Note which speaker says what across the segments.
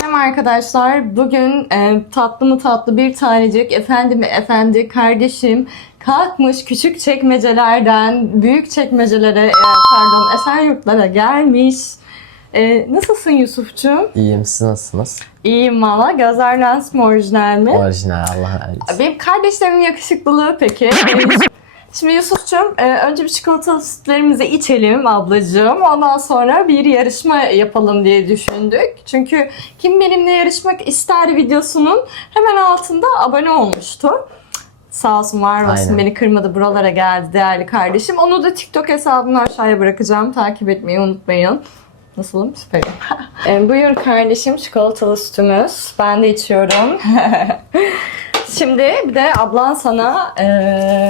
Speaker 1: Selam arkadaşlar. Bugün e, tatlı mı tatlı bir tanecik efendi mi efendi kardeşim kalkmış küçük çekmecelerden büyük çekmecelere e, pardon Esenyurtlara gelmiş. E, nasılsın Yusufcuğum?
Speaker 2: İyiyim siz nasılsınız?
Speaker 1: İyiyim valla. Gözler lens mi orijinal mi?
Speaker 2: Orijinal Allah vergisi.
Speaker 1: Benim kardeşlerimin yakışıklılığı peki. Şimdi Yusuf'cum e, önce bir çikolatalı sütlerimizi içelim ablacığım. Ondan sonra bir yarışma yapalım diye düşündük. Çünkü kim benimle yarışmak ister videosunun hemen altında abone olmuştu. Sağ olsun var olsun
Speaker 2: Aynen.
Speaker 1: beni kırmadı buralara geldi değerli kardeşim. Onu da TikTok hesabını aşağıya bırakacağım. Takip etmeyi unutmayın. Nasılım? Süperim. e, buyur kardeşim çikolatalı sütümüz. Ben de içiyorum. Şimdi bir de ablan sana e,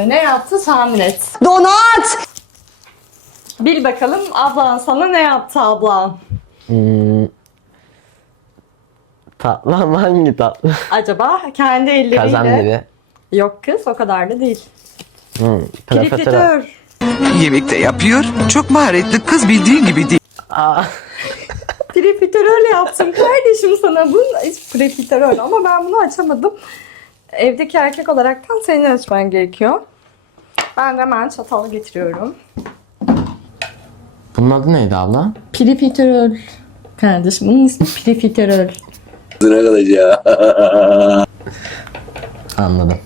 Speaker 1: ne yaptı tahmin et.
Speaker 3: Donat!
Speaker 1: Bil bakalım ablan sana ne yaptı ablan?
Speaker 2: Hmm. Tatlı ama hangi tatlı?
Speaker 1: Acaba kendi elleriyle.
Speaker 2: Kazan gibi.
Speaker 1: Yok kız o kadar da değil.
Speaker 2: Hmm. Profiterol.
Speaker 4: Yemekte yapıyor. Çok maharetli kız bildiğin gibi değil.
Speaker 2: Aa,
Speaker 1: Profiterol yaptım kardeşim sana. Bu hiç profiterol ama ben bunu açamadım. Evdeki erkek olaraktan senin açman gerekiyor. Ben de hemen çatalı getiriyorum.
Speaker 2: bunun adı neydi abla?
Speaker 1: Profiterol. Kardeşim bunun ismi profiterol.
Speaker 5: Ne kadar ya.
Speaker 2: Anladım.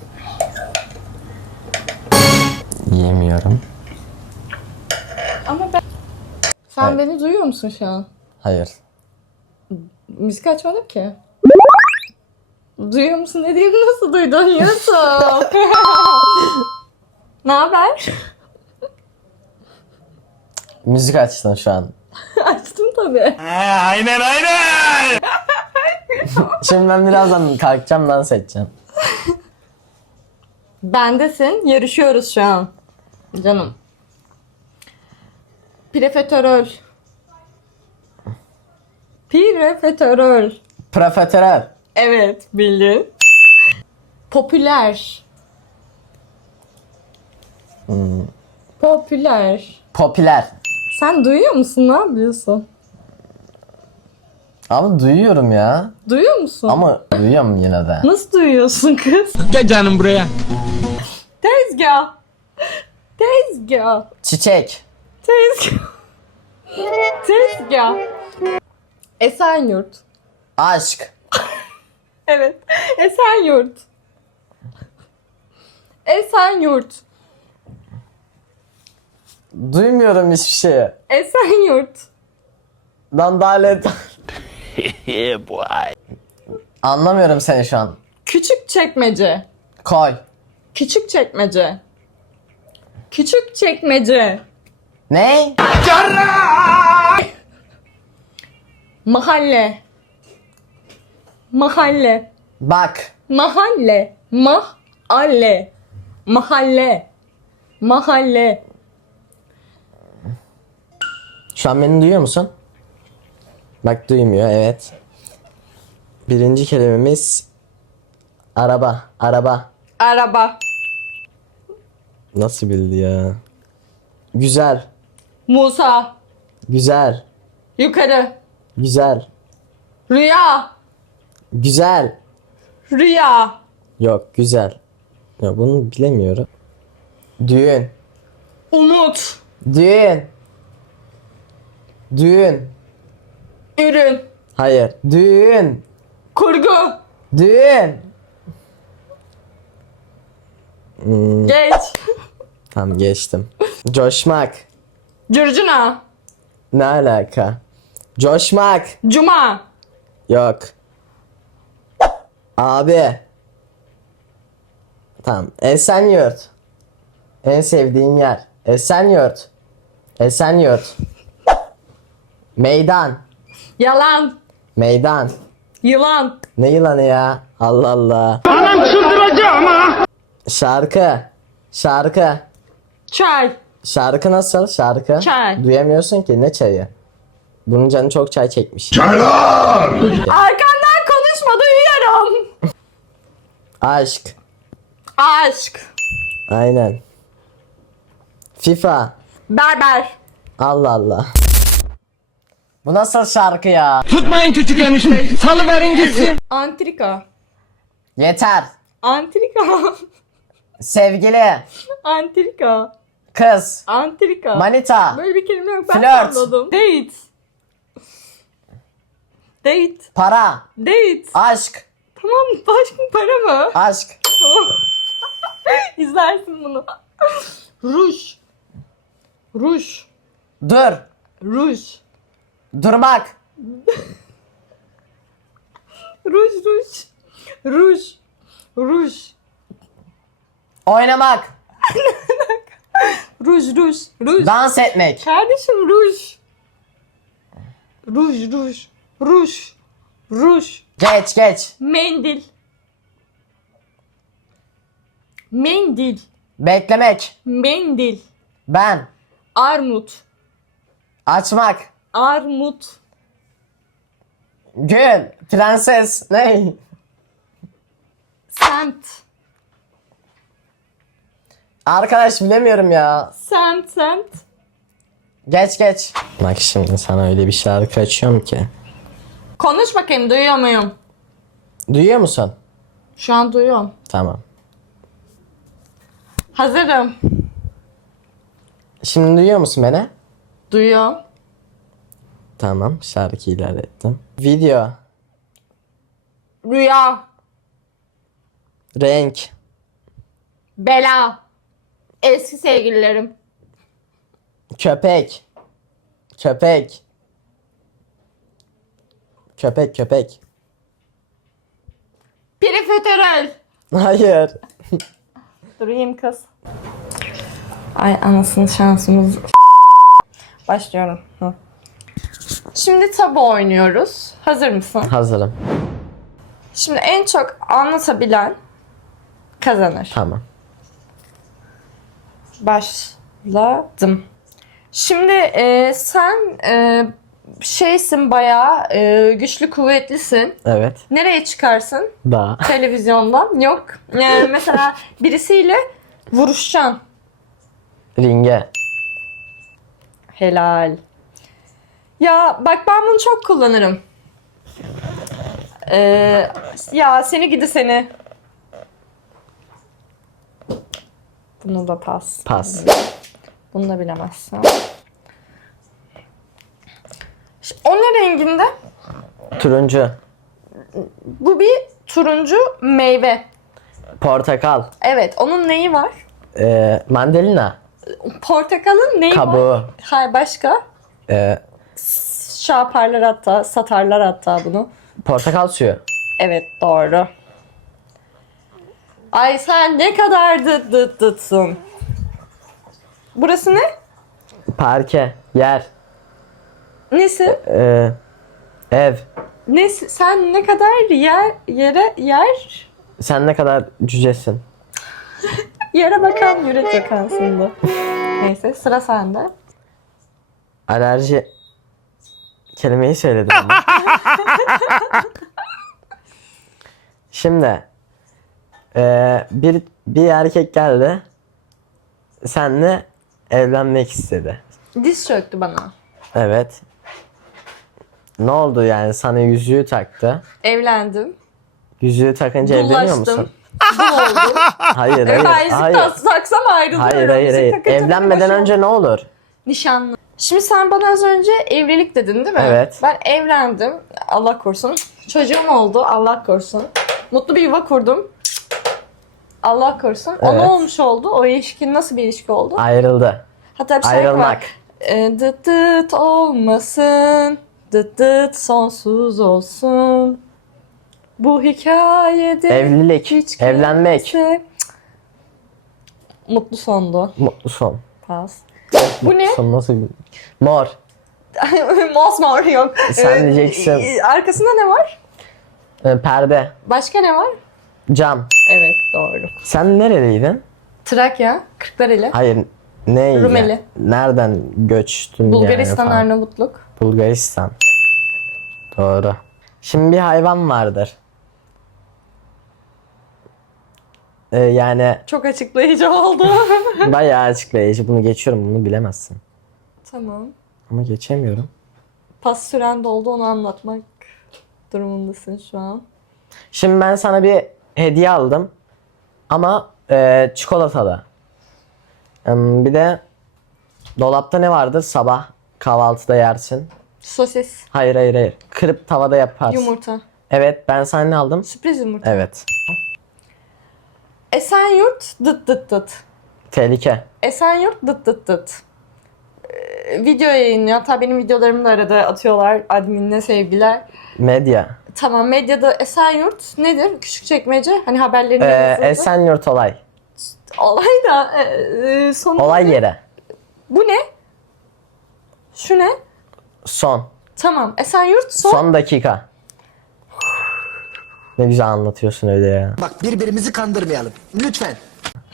Speaker 2: Yemiyorum.
Speaker 1: Ama ben... Sen
Speaker 2: Evet.
Speaker 1: beni duyuyor musun şu an?
Speaker 2: Hayır.
Speaker 1: Müzik açmadım ki. Duyuyor musun dediğimi nasıl duydun Yusuf? ne haber?
Speaker 2: Müzik açtın şu an.
Speaker 1: Açtım tabii.
Speaker 2: Şimdi ben birazdan kalkacağım dans edeceğim.
Speaker 1: Bendesin. Yarışıyoruz şu an. Canım. Prefetörol. Prefetörol.
Speaker 2: Profiterol.
Speaker 1: Evet bildin. Popüler. Popüler.
Speaker 2: Popüler.
Speaker 1: Sen duyuyor musun? Ne yapıyorsun?
Speaker 2: Ama duyuyorum ya.
Speaker 1: Duyuyor musun?
Speaker 2: Ama duyuyorum yine de.
Speaker 1: Nasıl duyuyorsun kız?
Speaker 4: Gel canım buraya.
Speaker 1: Tezgah. Tezgah.
Speaker 2: Çiçek.
Speaker 1: Tezgah. Tezgah. Esenyurt.
Speaker 2: Aşk.
Speaker 1: Evet. Esenyurt. Esenyurt.
Speaker 2: Duymuyorum hiçbir şeyi.
Speaker 1: Esenyurt.
Speaker 2: Dandalet. Anlamıyorum seni şu an.
Speaker 1: Küçük çekmece.
Speaker 2: Koy.
Speaker 1: Küçük çekmece. Küçük çekmece.
Speaker 2: Ne?
Speaker 1: Mahalle. Mahalle.
Speaker 2: Bak.
Speaker 1: Mahalle. Mahalle. Mahalle. Mahalle.
Speaker 2: Şu an beni duyuyor musun? Bak duymuyor evet. Birinci kelimemiz araba. Araba.
Speaker 1: Araba.
Speaker 2: Nasıl bildi ya? Güzel.
Speaker 1: Musa.
Speaker 2: Güzel.
Speaker 1: Yukarı.
Speaker 2: Güzel.
Speaker 1: Rüya.
Speaker 2: Güzel.
Speaker 1: Rüya.
Speaker 2: Yok güzel. Ya bunu bilemiyorum. Düğün.
Speaker 1: Umut.
Speaker 2: Düğün. Düğün.
Speaker 1: Ürün.
Speaker 2: Hayır. Düğün.
Speaker 1: Kurgu.
Speaker 2: Düğün. Hmm,
Speaker 1: Geç.
Speaker 2: tamam geçtim. Coşmak.
Speaker 1: Curcuna.
Speaker 2: Ne alaka? Coşmak.
Speaker 1: Cuma.
Speaker 2: Yok. Abi. Tamam. Esenyurt. En sevdiğin yer. Esenyurt. Esenyurt. Meydan.
Speaker 1: Yalan.
Speaker 2: Meydan.
Speaker 1: Yılan.
Speaker 2: Ne yılanı ya? Allah Allah. Anam çıldıracağım ha. Şarkı. Şarkı.
Speaker 1: Çay.
Speaker 2: Şarkı nasıl? Şarkı.
Speaker 1: Çay.
Speaker 2: Duyamıyorsun ki ne çayı? Bunun canı çok çay çekmiş.
Speaker 1: Arkandan konuşma duyuyorum.
Speaker 2: Aşk.
Speaker 1: Aşk.
Speaker 2: Aynen. FIFA.
Speaker 1: Berber.
Speaker 2: Allah Allah. Bu nasıl şarkı ya?
Speaker 3: Tutmayın küçük enişte. Salıverin gitsin.
Speaker 1: Antrika.
Speaker 2: Yeter.
Speaker 1: Antrika.
Speaker 2: Sevgili,
Speaker 1: Antrika.
Speaker 2: kız,
Speaker 1: Antrika.
Speaker 2: manita,
Speaker 1: Böyle bir kelime yok. Ben
Speaker 2: Flört.
Speaker 1: anladım. Date. Date.
Speaker 2: para,
Speaker 1: Date.
Speaker 2: aşk,
Speaker 1: Tamam başka para mı?
Speaker 2: aşk,
Speaker 1: Tamam. İzlersin bunu. Ruj. Ruj.
Speaker 2: dur,
Speaker 1: Ruj.
Speaker 2: durmak,
Speaker 1: Ruj, ruj. Ruj. Ruj.
Speaker 2: oynamak,
Speaker 1: Ruj, ruj. Ruj.
Speaker 2: dans etmek,
Speaker 1: Kardeşim ruj. Ruj, ruj. Ruj. Ruj.
Speaker 2: geç geç,
Speaker 1: Mendil. Mendil.
Speaker 2: beklemek,
Speaker 1: Mendil.
Speaker 2: ben,
Speaker 1: Armut.
Speaker 2: açmak,
Speaker 1: Armut.
Speaker 2: gül, prenses, ne?
Speaker 1: Semt.
Speaker 2: Arkadaş bilemiyorum ya.
Speaker 1: Semt, semt.
Speaker 2: Geç geç. Bak şimdi sana öyle bir şarkı açıyorum ki.
Speaker 1: Konuş bakayım duyuyor muyum?
Speaker 2: Duyuyor musun?
Speaker 1: Şu an duyuyorum.
Speaker 2: Tamam.
Speaker 1: Hazırım.
Speaker 2: Şimdi duyuyor musun beni?
Speaker 1: Duyuyorum.
Speaker 2: Tamam şarkı ilerlettim. Video,
Speaker 1: Rüya.
Speaker 2: renk,
Speaker 1: Bela. Eski sevgililerim.
Speaker 2: köpek, köpek, köpek köpek.
Speaker 1: Perifüterol.
Speaker 2: Hayır.
Speaker 1: Durayım kız. Ay anasını şansımız. Başlıyorum. Hı. Şimdi tabu oynuyoruz. Hazır mısın?
Speaker 2: Hazırım.
Speaker 1: Şimdi en çok anlatabilen kazanır.
Speaker 2: Tamam.
Speaker 1: Başladım. Şimdi e, sen e, şeysin bayağı e, güçlü kuvvetlisin.
Speaker 2: Evet.
Speaker 1: Nereye çıkarsın?
Speaker 2: Da.
Speaker 1: Televizyondan. Yok. E, mesela birisiyle vuruşacaksın.
Speaker 2: Ringe.
Speaker 1: Helal. Ya bak ben bunu çok kullanırım. Ee, ya seni gidi seni. Bunu da pas.
Speaker 2: Pas.
Speaker 1: Bunu da bilemezsin. O ne renginde?
Speaker 2: Turuncu.
Speaker 1: Bu bir turuncu meyve.
Speaker 2: Portakal.
Speaker 1: Evet, onun neyi var?
Speaker 2: Ee, mandalina.
Speaker 1: Portakalın neyi var?
Speaker 2: Kabuğu.
Speaker 1: Hayır başka.
Speaker 2: Ee,
Speaker 1: Şey yaparlar hatta, satarlar hatta bunu.
Speaker 2: portakal suyu.
Speaker 1: Evet doğru. Ay sen ne kadar dıt dıt dıtsın. Burası ne?
Speaker 2: Parke. Yer.
Speaker 1: Nesi?
Speaker 2: Ee, ev.
Speaker 1: Nesi? Sen ne kadar yer yere yer
Speaker 2: Sen ne kadar cücesin.
Speaker 1: yere bakan yürek bu. Neyse sıra sende.
Speaker 2: Alerji kelimeyi söyledim ama. Şimdi ee, bir bir erkek geldi. Seninle evlenmek istedi.
Speaker 1: Diz çöktü bana.
Speaker 2: Evet. Ne oldu yani sana yüzüğü taktı.
Speaker 1: Evlendim.
Speaker 2: Yüzüğü takınca evleniyor
Speaker 1: Dullaştım.
Speaker 2: musun?
Speaker 1: Bu oldu.
Speaker 2: Hayır hayır. Hayır.
Speaker 1: tas- taksam ayrılıyorum.
Speaker 2: Hayır hayır
Speaker 1: Yüzük
Speaker 2: hayır. Evlenmeden önce ne olur?
Speaker 1: Nişanlı. Şimdi sen bana az önce evlilik dedin değil mi?
Speaker 2: Evet.
Speaker 1: Ben evlendim. Allah korusun. Çocuğum oldu. Allah korusun. Mutlu bir yuva kurdum. Allah korusun. O ne
Speaker 2: Evet.
Speaker 1: olmuş oldu? O ilişki nasıl bir ilişki oldu?
Speaker 2: Ayrıldı.
Speaker 1: Hatta bir şarkı
Speaker 2: Ayrılmak.
Speaker 1: var. E, dıt dıt olmasın. Dıt dıt sonsuz olsun. Bu hikayede
Speaker 2: Evlilik,
Speaker 1: hiç
Speaker 2: evlenmek.
Speaker 1: kimse-. Mutlu sondu.
Speaker 2: Mutlu son.
Speaker 1: Pas. Bu ne?
Speaker 2: Son nasıl? Mor.
Speaker 1: Mosmor yok.
Speaker 2: Sen
Speaker 1: Ee,
Speaker 2: diyeceksin.
Speaker 1: e, Arkasında ne var?
Speaker 2: Ee, Perde.
Speaker 1: Başka ne var?
Speaker 2: Cam.
Speaker 1: Evet doğru.
Speaker 2: Sen nereliydin?
Speaker 1: Trakya, Kırklareli,
Speaker 2: Hayır. Ne?
Speaker 1: Rumeli.
Speaker 2: Nereden göçtün
Speaker 1: Bulgaristan,
Speaker 2: yani falan?
Speaker 1: Arnavutluk.
Speaker 2: Bulgaristan. Doğru. Şimdi bir hayvan vardır. Ee, yani
Speaker 1: Çok açıklayıcı oldu.
Speaker 2: bayağı açıklayıcı. Bunu geçiyorum. Bunu bilemezsin.
Speaker 1: tamam.
Speaker 2: Ama geçemiyorum.
Speaker 1: Pas süren doldu onu anlatmak durumundasın şu an.
Speaker 2: Şimdi ben sana bir hediye aldım. Ama e, çikolatalı. Bir de dolapta ne vardır sabah kahvaltıda yersin.
Speaker 1: Sosis,
Speaker 2: Hayır hayır hayır. Kırıp tavada yaparsın.
Speaker 1: yumurta,
Speaker 2: Evet ben sana ne aldım?
Speaker 1: sürpriz yumurta.
Speaker 2: Evet.
Speaker 1: Esenyurt dıt dıt dıt.
Speaker 2: Tehlike.
Speaker 1: Esenyurt dıt dıt dıt. Ee, video yayınlıyor. Hatta benim videolarımı da arada atıyorlar. Adminine sevgiler.
Speaker 2: Medya.
Speaker 1: Tamam medyada Esenyurt nedir? Küçükçekmece. Hani haberlerin
Speaker 2: Ee,
Speaker 1: yazıldığı.
Speaker 2: Esenyurt olay.
Speaker 1: Olay da e, e, sonu
Speaker 2: Olay
Speaker 1: ne?
Speaker 2: yeri.
Speaker 1: Bu ne? Şu ne?
Speaker 2: Son.
Speaker 1: Tamam. Esenyurt son.
Speaker 2: Son dakika. Ne güzel anlatıyorsun öyle ya.
Speaker 3: Bak birbirimizi kandırmayalım. Lütfen.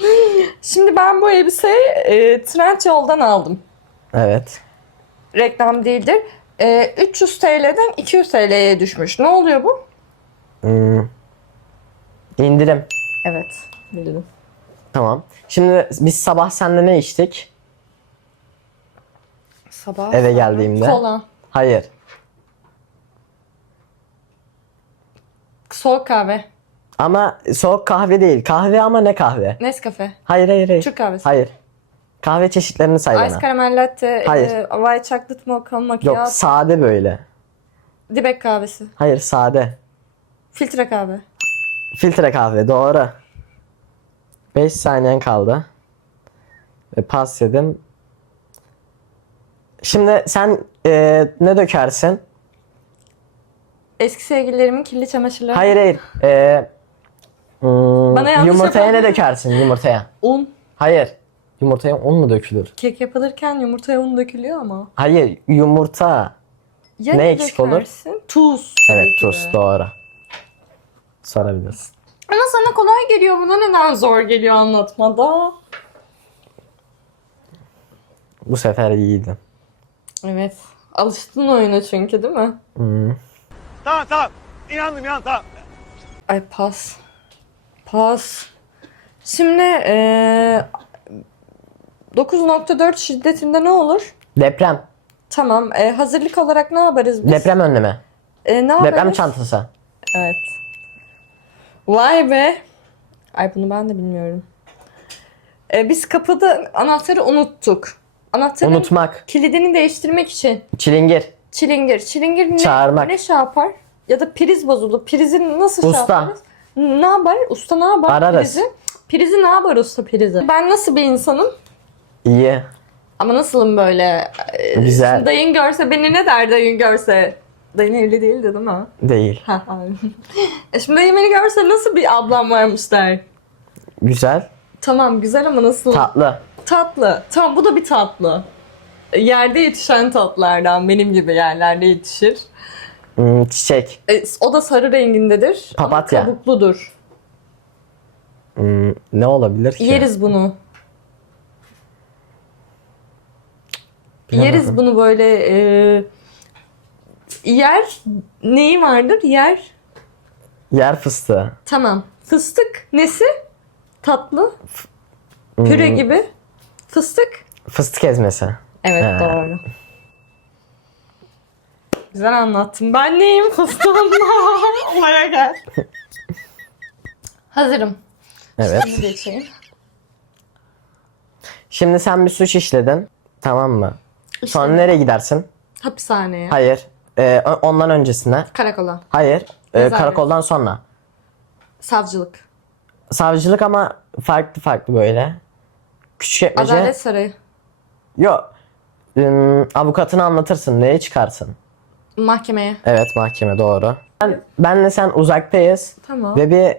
Speaker 1: Şimdi ben bu elbiseyi e, Trendyol'dan aldım.
Speaker 2: Evet.
Speaker 1: Reklam değildir. E, 300 TL'den 200 TL'ye düşmüş. Ne oluyor bu?
Speaker 2: Hmm. İndirim.
Speaker 1: Evet. Bildim.
Speaker 2: Tamam. Şimdi biz sabah seninle ne içtik?
Speaker 1: Sabah.
Speaker 2: Eve geldiğimde.
Speaker 1: Kola.
Speaker 2: Hayır.
Speaker 1: Soğuk kahve.
Speaker 2: Ama soğuk kahve değil. Kahve ama ne kahve?
Speaker 1: Nescafe.
Speaker 2: Hayır hayır hayır.
Speaker 1: Türk kahvesi.
Speaker 2: Hayır. Kahve çeşitlerini say
Speaker 1: Ice
Speaker 2: bana.
Speaker 1: caramel latte.
Speaker 2: Hayır.
Speaker 1: E, white chocolate mocha
Speaker 2: Yok
Speaker 1: macchiato.
Speaker 2: sade böyle.
Speaker 1: Dibek kahvesi.
Speaker 2: Hayır sade.
Speaker 1: Filtre kahve.
Speaker 2: Filtre kahve doğru. 5 saniyen kaldı. Ve pas yedim. Şimdi sen e, ne dökersin?
Speaker 1: Eski sevgililerimin kirli çamaşırları.
Speaker 2: Hayır hayır. E, hmm,
Speaker 1: Bana yanlış
Speaker 2: yumurtaya
Speaker 1: yapan-
Speaker 2: ne dökersin yumurtaya?
Speaker 1: Un.
Speaker 2: Hayır. Yumurtaya un mu dökülür?
Speaker 1: Kek yapılırken yumurtaya un dökülüyor ama.
Speaker 2: Hayır yumurta.
Speaker 1: Ya
Speaker 2: Ne eksik olur?
Speaker 1: dökersin? Tuz.
Speaker 2: Evet
Speaker 1: Tabii ki
Speaker 2: tuz doğru. Sorabilirsin.
Speaker 1: Ama sana kolay geliyor buna neden zor geliyor anlatmada?
Speaker 2: Bu sefer iyiydi.
Speaker 1: Evet. Alıştın oyuna çünkü değil mi?
Speaker 6: Tamam tamam. İnandım ya tamam.
Speaker 1: Ay pas. Pas. Şimdi eee 9.4 şiddetinde ne olur?
Speaker 2: Deprem.
Speaker 1: Tamam. eee, hazırlık olarak ne yaparız biz?
Speaker 2: Deprem önleme.
Speaker 1: Eee, ne yaparız?
Speaker 2: Deprem çantası.
Speaker 1: Evet. Vay be. Ay bunu ben de bilmiyorum. Eee, biz kapıda anahtarı unuttuk. Anahtarın
Speaker 2: Unutmak.
Speaker 1: kilidini değiştirmek için
Speaker 2: Çilingir.
Speaker 1: çilingir. Çilingir ne,
Speaker 2: Çağırmak.
Speaker 1: ne şey yapar? Ya da priz bozuldu. Prizi nasıl şey
Speaker 2: Usta.
Speaker 1: yaparız? Ne yapar? Usta ne yapar?
Speaker 2: Ararız.
Speaker 1: Prizi. Prizi ne yapar usta prizi? Ben nasıl bir insanım?
Speaker 2: İyi.
Speaker 1: Ama nasılım böyle? Ee,
Speaker 2: Güzel.
Speaker 1: Dayın görse beni ne der dayın görse? Dayın evli değildi değil mi?
Speaker 2: Değil.
Speaker 1: Ha, e şimdi beni görse nasıl bir ablam varmış der.
Speaker 2: Güzel.
Speaker 1: Tamam güzel ama nasıl?
Speaker 2: Tatlı.
Speaker 1: tatlı. Tamam bu da bir tatlı. E, Yerde yetişen tatlılardan benim gibi yerlerde yetişir.
Speaker 2: Hmm, çiçek.
Speaker 1: E, o da sarı rengindedir.
Speaker 2: Papatya.
Speaker 1: Ama kabukludur.
Speaker 2: Hmm, ne olabilir ki?
Speaker 1: Yeriz bunu.
Speaker 2: Bilemedim.
Speaker 1: Yeriz bunu böyle e, yer neyi vardır? Yer
Speaker 2: Yer fıstığı.
Speaker 1: tamam. Fıstık nesi? Tatlı. Püre
Speaker 2: Hmm,
Speaker 1: gibi. Fıstık.
Speaker 2: Fıstık ezmesi.
Speaker 1: Evet
Speaker 2: He.
Speaker 1: doğru. Güzel anlattım. Ben neyim fıstığım? Olaya gel. Hazırım.
Speaker 2: Evet.
Speaker 1: Şimdi geçeyim.
Speaker 2: Şimdi sen bir suç işledin. Tamam mı? Sonra nereye gidersin?
Speaker 1: Hapishaneye.
Speaker 2: Hayır. Ee, ö- ondan öncesine.
Speaker 1: Karakola.
Speaker 2: Hayır. Ee,
Speaker 1: Cezaevi.
Speaker 2: karakoldan sonra.
Speaker 1: Savcılık.
Speaker 2: Savcılık ama farklı farklı böyle. Küçük
Speaker 1: Adalet Sarayı.
Speaker 2: Yok. Hmm, avukatını anlatırsın. Neye çıkarsın?
Speaker 1: Mahkemeye.
Speaker 2: Evet mahkeme doğru. Ben, benle sen uzaktayız.
Speaker 1: Tamam.
Speaker 2: Ve bir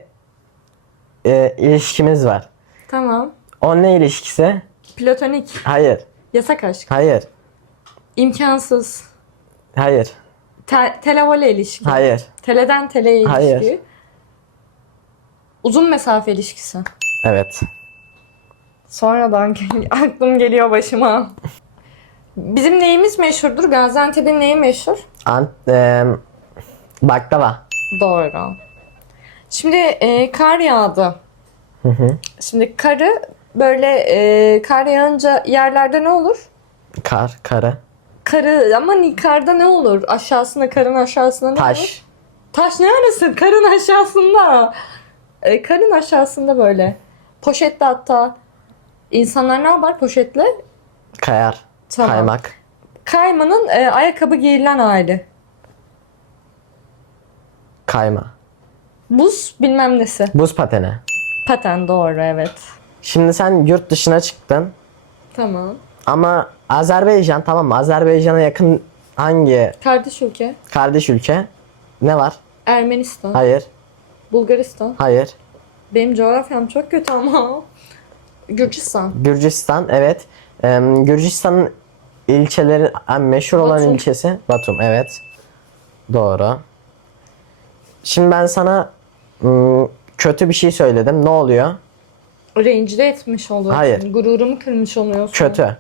Speaker 2: e, ilişkimiz var.
Speaker 1: Tamam.
Speaker 2: O ne ilişkisi?
Speaker 1: Platonik.
Speaker 2: Hayır.
Speaker 1: Yasak aşk.
Speaker 2: Hayır.
Speaker 1: İmkansız.
Speaker 2: Hayır.
Speaker 1: Te- televole ilişki.
Speaker 2: Hayır.
Speaker 1: Teleden teleye ilişki.
Speaker 2: Hayır.
Speaker 1: Uzun mesafe ilişkisi.
Speaker 2: Evet.
Speaker 1: Sonradan gel- aklım geliyor başıma. Bizim neyimiz meşhurdur? Gaziantep'in neyi meşhur?
Speaker 2: Ant, e, baklava.
Speaker 1: Doğru. Şimdi e, kar yağdı. Şimdi karı böyle e, kar yağınca yerlerde ne olur?
Speaker 2: Kar, karı.
Speaker 1: Karı ama yukarıda ne olur? Aşağısında karın aşağısında ne olur?
Speaker 2: Taş.
Speaker 1: Taş ne arasın? Karın aşağısında. E, karın aşağısında böyle. Poşette hatta. İnsanlar ne yapar poşetle?
Speaker 2: Kayar.
Speaker 1: Tamam.
Speaker 2: Kaymak.
Speaker 1: Kaymanın e, ayakkabı giyilen hali.
Speaker 2: Kayma.
Speaker 1: Buz bilmem nesi.
Speaker 2: Buz pateni.
Speaker 1: Paten doğru evet.
Speaker 2: Şimdi sen yurt dışına çıktın.
Speaker 1: Tamam.
Speaker 2: Ama Azerbaycan tamam mı? Azerbaycan'a yakın hangi
Speaker 1: Kardeş ülke.
Speaker 2: kardeş ülke? Ne var?
Speaker 1: Ermenistan.
Speaker 2: Hayır.
Speaker 1: Bulgaristan.
Speaker 2: Hayır.
Speaker 1: Benim coğrafyam çok kötü ama. Gürcistan.
Speaker 2: Gürcistan evet. Ee, Gürcistan'ın ilçeleri en meşhur olan
Speaker 1: Batum.
Speaker 2: ilçesi Batum evet. Doğru. Şimdi ben sana ım, kötü bir şey söyledim. Ne oluyor?
Speaker 1: Rencide etmiş oluyorsun.
Speaker 2: Hayır.
Speaker 1: Gururumu kırmış oluyorsun.
Speaker 2: Kötü.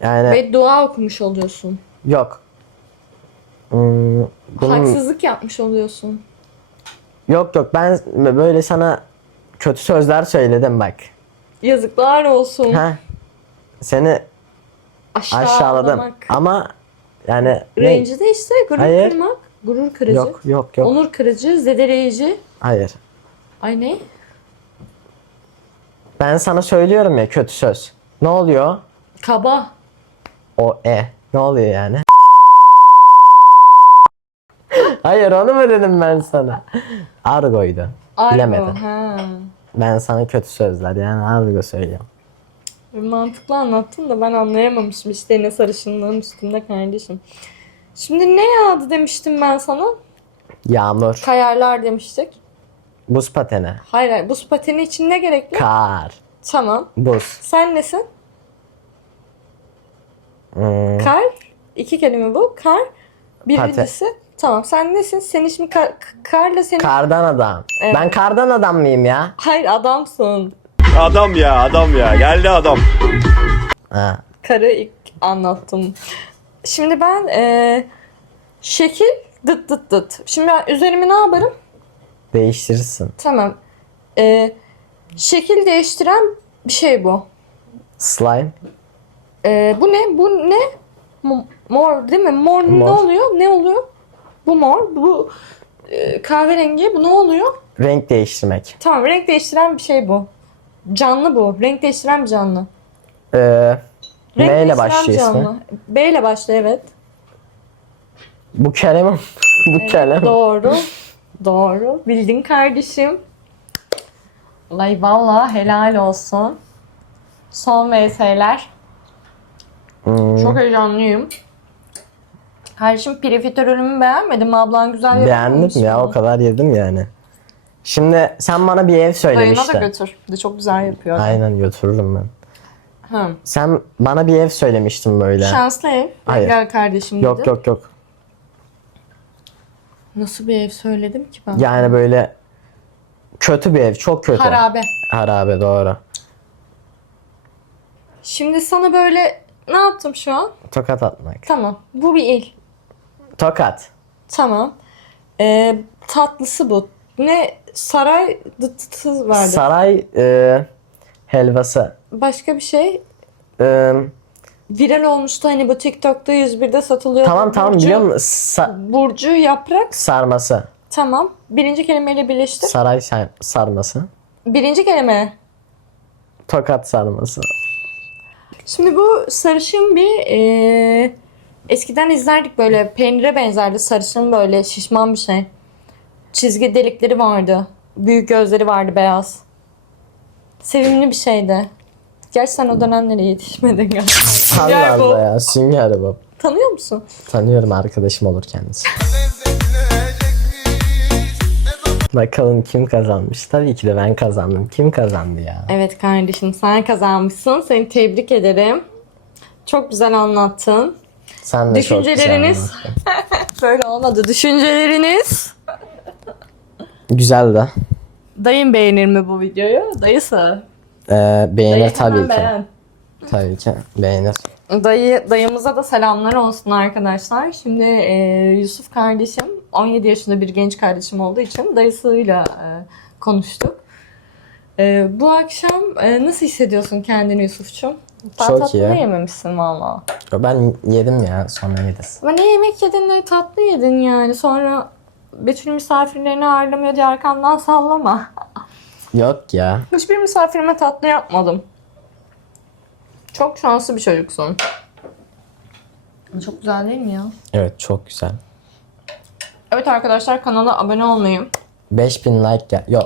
Speaker 2: Yani
Speaker 1: Ve dua okumuş oluyorsun.
Speaker 2: yok. Hmm, bunun-
Speaker 1: Haksızlık yapmış oluyorsun.
Speaker 2: Yok yok ben böyle sana kötü sözler söyledim bak.
Speaker 1: Yazıklar olsun.
Speaker 2: Ha. Seni aşağıladım.
Speaker 1: Aşağılamak.
Speaker 2: Ama yani ne?
Speaker 1: Rencide işte gurur
Speaker 2: Hayır.
Speaker 1: kırmak. Gurur kırıcı.
Speaker 2: Yok yok yok.
Speaker 1: Onur kırıcı, zedeleyici.
Speaker 2: Hayır.
Speaker 1: Ay ne?
Speaker 2: Ben sana söylüyorum ya kötü söz. Ne oluyor?
Speaker 1: Kaba.
Speaker 2: O e. Ne oluyor yani? Hayır onu mu dedim ben sana? Argo'ydu.
Speaker 1: Argo.
Speaker 2: Bilemedin.
Speaker 1: Ha.
Speaker 2: Ben sana kötü sözler yani argo söylüyorum.
Speaker 1: Mantıklı anlattın da ben anlayamamışım işte yine sarışınlığın üstünde kardeşim. Şimdi ne yağdı demiştim ben sana?
Speaker 2: Yağmur,
Speaker 1: Kayarlar demiştik.
Speaker 2: buz pateni,
Speaker 1: Hayır hayır buz pateni için ne gerekli?
Speaker 2: kar,
Speaker 1: tamam.
Speaker 2: buz,
Speaker 1: Sen nesin?
Speaker 2: Hmm,
Speaker 1: Kar. İki kelime bu. Kar. Birincisi. Tamam sen nesin? Senin şimdi kar, karla senin...
Speaker 2: kardan adam.
Speaker 1: Evet.
Speaker 2: Ben kardan adam mıyım ya?
Speaker 1: Hayır adamsın.
Speaker 6: Adam ya adam ya geldi adam.
Speaker 2: Ha.
Speaker 1: Karı ilk anlattım. Şimdi ben eee, şekil dıt dıt dıt. Şimdi ben üzerimi ne yaparım?
Speaker 2: Değiştirirsin.
Speaker 1: Tamam. Eee, şekil değiştiren bir şey bu.
Speaker 2: Slime,
Speaker 1: Eee, bu ne? Bu ne? Mo- Mor değil mi? Mor, ne
Speaker 2: Mor.
Speaker 1: oluyor? Ne oluyor? Bu mor. Bu eee, kahverengi. Bu ne oluyor?
Speaker 2: renk değiştirmek.
Speaker 1: Tamam renk değiştiren bir şey bu. Canlı bu. Renk değiştiren bir canlı.
Speaker 2: Ee,
Speaker 1: Renk
Speaker 2: M ile başlıyor ismi.
Speaker 1: canlı. B ile başlıyor evet.
Speaker 2: Bu kelime Bu
Speaker 1: Evet,
Speaker 2: kelime
Speaker 1: Doğru. Doğru. Bildin kardeşim. Vallahi vallahi helal olsun. Son VS'ler.
Speaker 2: Hmm,
Speaker 1: Çok heyecanlıyım. Kardeşim profiterolümü beğenmedin mi? Ablan güzel yapamamış
Speaker 2: Beğendim ya o kadar yedim yani. Şimdi sen bana bir ev
Speaker 1: Dayına da
Speaker 2: söylemiştin.
Speaker 1: götür. Bir De çok güzel yapıyor.
Speaker 2: Aynen götürürüm ben.
Speaker 1: Hı.
Speaker 2: Sen bana bir ev söylemiştin böyle.
Speaker 1: Şanslı ev.
Speaker 2: Hayır.
Speaker 1: Gel kardeşim
Speaker 2: Yok
Speaker 1: dedim.
Speaker 2: yok yok.
Speaker 1: Nasıl bir ev söyledim ki ben?
Speaker 2: Yani böyle kötü bir ev, çok kötü.
Speaker 1: Harabe.
Speaker 2: Harabe doğru.
Speaker 1: Şimdi sana böyle ne yaptım şu an?
Speaker 2: Tokat atmak.
Speaker 1: Tamam. Bu bir il.
Speaker 2: Tokat.
Speaker 1: Tamam. Ee, tatlısı bu. Ne? Saray dıtıtı vardı.
Speaker 2: Saray e, helvası.
Speaker 1: Başka bir şey.
Speaker 2: E,
Speaker 1: Viral olmuştu hani bu TikTok'ta 101'de satılıyor.
Speaker 2: tamam tamam
Speaker 1: Burcu,
Speaker 2: biliyor musun? Sa-
Speaker 1: Burcu yaprak.
Speaker 2: sarması.
Speaker 1: Tamam. Birinci kelimeyle birleştir.
Speaker 2: Saray sar- sarması.
Speaker 1: Birinci kelime.
Speaker 2: Tokat sarması.
Speaker 1: Şimdi bu sarışın bir ee, eskiden izlerdik böyle peynire benzerdi sarışın böyle şişman bir şey. Çizgi delikleri vardı. Büyük gözleri vardı beyaz. Sevimli bir şeydi. Gerçi sen o dönemlere yetişmedin galiba. Sünger
Speaker 2: Allah
Speaker 1: Bob.
Speaker 2: Allah ya Sünger Bob.
Speaker 1: Tanıyor musun?
Speaker 2: Tanıyorum arkadaşım olur kendisi. Bakalım kim kazanmış? Tabii ki de ben kazandım. Kim kazandı ya?
Speaker 1: Evet kardeşim sen kazanmışsın. Seni tebrik ederim. Çok güzel anlattın.
Speaker 2: Sen de çok güzel
Speaker 1: Düşünceleriniz?
Speaker 2: anlattın.
Speaker 1: Böyle olmadı. Düşünceleriniz?
Speaker 2: Güzel de.
Speaker 1: Dayın beğenir mi bu videoyu? Dayısı.
Speaker 2: Ee, beğenir
Speaker 1: Dayı
Speaker 2: tabii ki.
Speaker 1: beğen.
Speaker 2: Tabii ki beğenir.
Speaker 1: Dayı, dayımıza da selamlar olsun arkadaşlar. Şimdi e, Yusuf kardeşim 17 yaşında bir genç kardeşim olduğu için dayısıyla e, konuştuk. E, bu akşam e, nasıl hissediyorsun kendini Yusuf'cum? Sen
Speaker 2: Çok
Speaker 1: tatlı
Speaker 2: iyi.
Speaker 1: yememişsin valla.
Speaker 2: Ben yedim ya sonra yediniz.
Speaker 1: Ama ne yemek yedin ne tatlı yedin yani. Sonra Betül misafirlerini ağırlamıyor diye arkamdan sallama.
Speaker 2: Yok ya.
Speaker 1: Hiçbir misafirime tatlı yapmadım. Çok şanslı bir çocuksun. Çok güzel değil mi ya?
Speaker 2: Evet çok güzel.
Speaker 1: Evet arkadaşlar kanala abone olmayı.
Speaker 2: 5000 like gel. Yok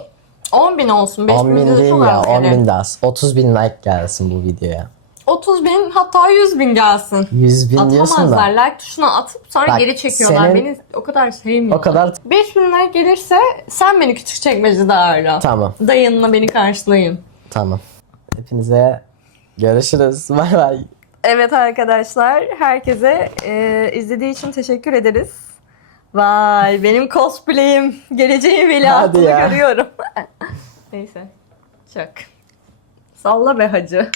Speaker 1: 10 bin olsun. 5
Speaker 2: 10
Speaker 1: bin
Speaker 2: bin
Speaker 1: de
Speaker 2: değil ya
Speaker 1: az
Speaker 2: 10
Speaker 1: gelir.
Speaker 2: bin de az. 30 bin like gelsin bu videoya.
Speaker 1: 30 bin hatta 100 bin gelsin.
Speaker 2: 100 bin diyorsun
Speaker 1: Atamazlar.
Speaker 2: da.
Speaker 1: Like tuşuna atıp sonra
Speaker 2: Bak,
Speaker 1: geri çekiyorlar.
Speaker 2: senin-
Speaker 1: Beni o kadar sevmiyorlar.
Speaker 2: O kadar
Speaker 1: 5 bin like gelirse sen beni küçük çekmecede ağırla.
Speaker 2: tamam
Speaker 1: Dayınla beni karşılayın.
Speaker 2: tamam. Hepinize görüşürüz. Bay bay.
Speaker 1: Evet arkadaşlar herkese e, izlediği için teşekkür ederiz. Vay benim cosplay'im. Geleceğin veliahtını görüyorum. Neyse. Çok. Salla be hacı.